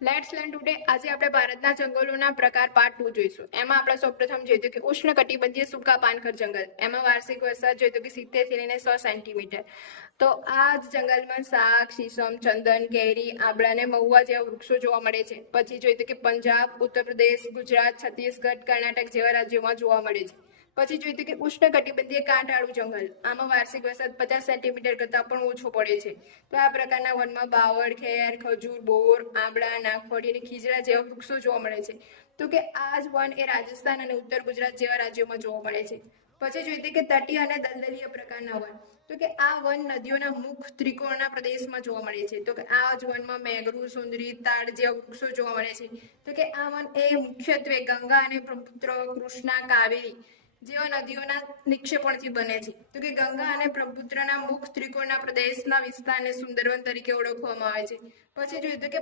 Let's learn today. આજે આપણે ભારતના જંગલોના પ્રકાર પાર્ટ 2 જોઈશું. એમાં આપણે સૌપ્રથમ જોઈતું કે ઉષ્ણકટિબંધીય સૂકા પાનખર જંગલ. એમાં વાર્ષિક વરસાદ જોઈતું કે 70 થી લઈને 100 સેન્ટીમીટર. તો આ જ જંગલમાં શાક, શીશમ, ચંદન, કેરી, આંબળા અને મહુવા જેવા વૃક્ષો જોવા મળે છે. પછી જોઈતું કે પંજાબ, ઉત્તર પ્રદેશ, ગુજરાત, છત્તીસગઢ, કર્ણાટક જેવા રાજ્યોમાં જોવા મળે છે. પછી જોઈતું કે ઉષ્ણકટિબંધીય કાંઠાળું જંગલ. આમાં વાર્ષિક વરસાદ 50 સેન્ટીમીટર કરતાં પણ ઓછો પડે છે. તો આ પ્રકારના વનમાં બાવળ, ખેર, ખજૂર, બોર, આંબળા, નાગફળી અને ખીજડા જેવા વૃક્ષો જોવા મળે છે. તો કે આ જ વન એ રાજસ્થાન અને ઉત્તર ગુજરાત જેવા રાજ્યોમાં જોવા મળે છે. પછી જોઈએ કે તટીય અને દલદલીય પ્રકારના વન. તો કે આ વન નદીઓના મુખ ત્રિકોણના પ્રદેશમાં જોવા મળે છે. તો કે આ જ વનમાં મેઘરુ, સુંદરી, તાડ જેવા વૃક્ષો જોવા મળે છે. તો કે આ વન એ મુખ્યત્વે ગંગા અને બ્રહ્મપુત્ર, કૃષ્ણા, કાવેરી જેવા નદીઓના નિક્ષેપણથી બને છે. તો કે ગંગા અને બ્રહ્મપુત્રના મુખ ત્રિકોણના પ્રદેશના વિસ્તારને સુંદરવન તરીકે ઓળખવામાં આવે છે. પછી જોયું કે